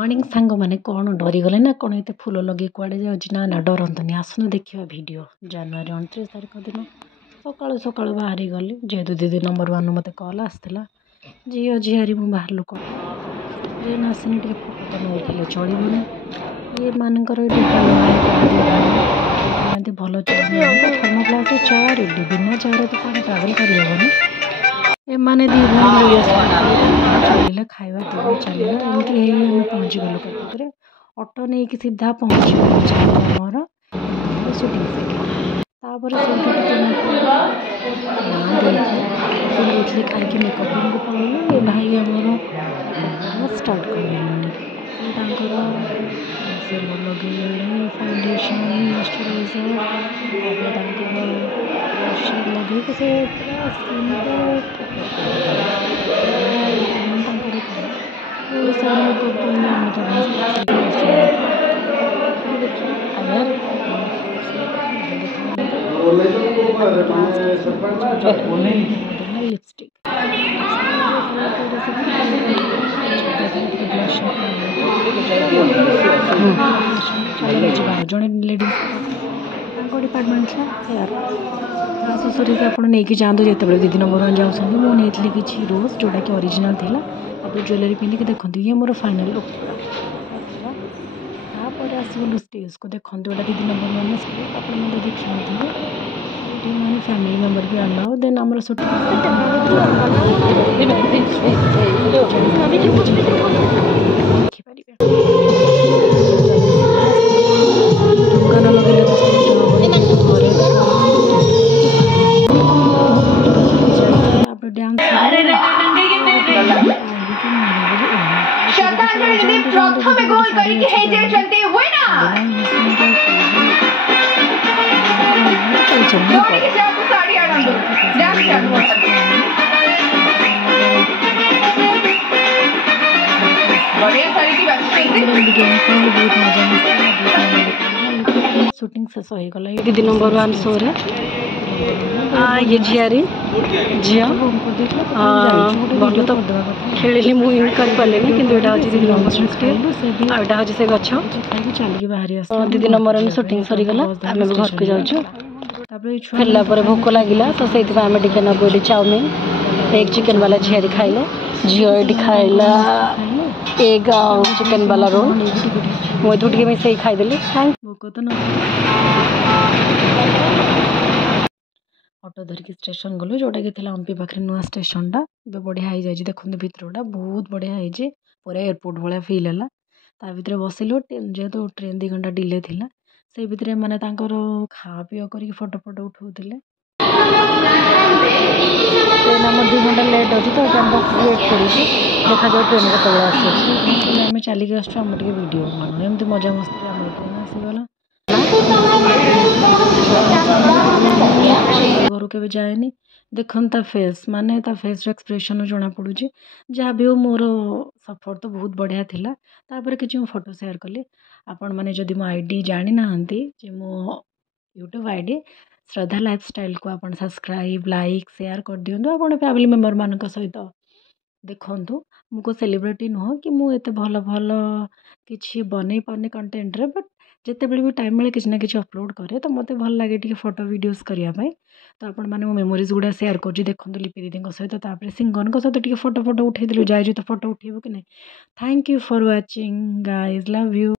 Morning सांग मैंने कौन डरीगले ना कौन ये फूल लगे कड़े जाऊँ ना डरतनी आसन देखा भिड जनवरी 29 तारिख दिन सका सका बाहरी गली जेहेतु दीदी नंबर 1 मत कल आसाला झील झीआरी मुझे बाहर कौन जेन आसनी टे फोटो तो नौ चलनी ये मानकर भल थर्मोग्लास चा रेडी बिना चारे तो कौन ट्रावेल करहबनी एमाने दी चलिए खाଇବା पिଇବା चलिए एमती आम पहुँची गलु कटक ऑटो नहीं कि सीधा पहुँची गलुमर सुटिंग तापर उठली खाई मेकअप रूम को पलू ये भाई आमर स्टार्ट कर लगे फाउंडेशन मॉइस्चराइजर लगे से लिपस्टिक जड़े लेडीज डिपार्टमेंट हेयर आसेसरीज आप नहीं जातु जो दीदी नंबर 1 जाऊँ मुझे किसी रोज जोटा कि ओरिजिनल था ज्वेलरी पिंधिक देखो ये मोर फाइनल लुक तापर आसगलु स्टेज को देखो यहाँ दीदी नंबर 1 स्टेज आप देखिए मैंने फैमिली मेम्बर भी अलाउ देन आम प्रथम गोल करके हे जे चलते हुए ना जोड़ी के साथ साड़ी आनंद डांस बढ़िया साड़ी की बात शूटिंग शेष हो गला दीदी नंबर 1 शो रे ये झीआरी झील भल तो खेली मुझे कर पारे कि दीदी नंबर 1 आटा हूँ से गच चलिए बाहरी दीदी नंबर 1 शूटिंग सरीगला आम घर को जाऊँ फेरला भोक लगे तो से आम टे नबू चाउमिन एग चिकेन वाला झीआरी खाइले झील खाइला एग चिकेन वाला रोल मुझे टे मिसे खाईदेली भोक तो ऑटो धरिकी स्टेशन गलु जोटा कि अंपी पाखे नुआ स्टेशनटा बढ़िया हो जाए देखते भितरटा बहुत बढ़िया होती पूरा एयरपोर्ट भाया फिल है ता भर बसिलु जेहेतु ट्रेन 2 घंटा डिले थी से भितर मैंने खा पी कर फोटो फोटो उठाऊे ट्रेन आम 2 घंटा लेट अच्छी तो बस वेट कर देखा जाए ट्रेन के आम चलिक आम वीडियो बना एमती मजा मस्ती आम ट्रेन आसीगला घर के जाए देखन ता फेस माने ता फेस एक्सप्रेशन जना पड़ू जहाँ भी हो मोर सफर तो बहुत बढ़िया थिला तापर कि फोटो शेयर कली आपण मैंने जदि मो आईडी जानी ना मो यूट्यूब आईडी श्रद्धा लाइफस्टाइल को आप सब्सक्राइब लाइक शेयर कर दिंतु आप फैमिली मेम्बर मान सहित देखु मुझे सेलिब्रिटी नुह कि मुझे भल भल कि बन पारे कंटेंट रे बट जिते भी टाइम मिले किसी ना किसी अपलोड करे तो मत भल लगे टी फोटो वीडियोस करने तो आपण मैंने मो मेमोरीज गुड़ा शेयर कर देखो लिपि दीदी सहित सिंगर सहित टी फोटो फोटो उठे जाए तो फोटो उठेबू कि नहीं thank you for watching guys love you.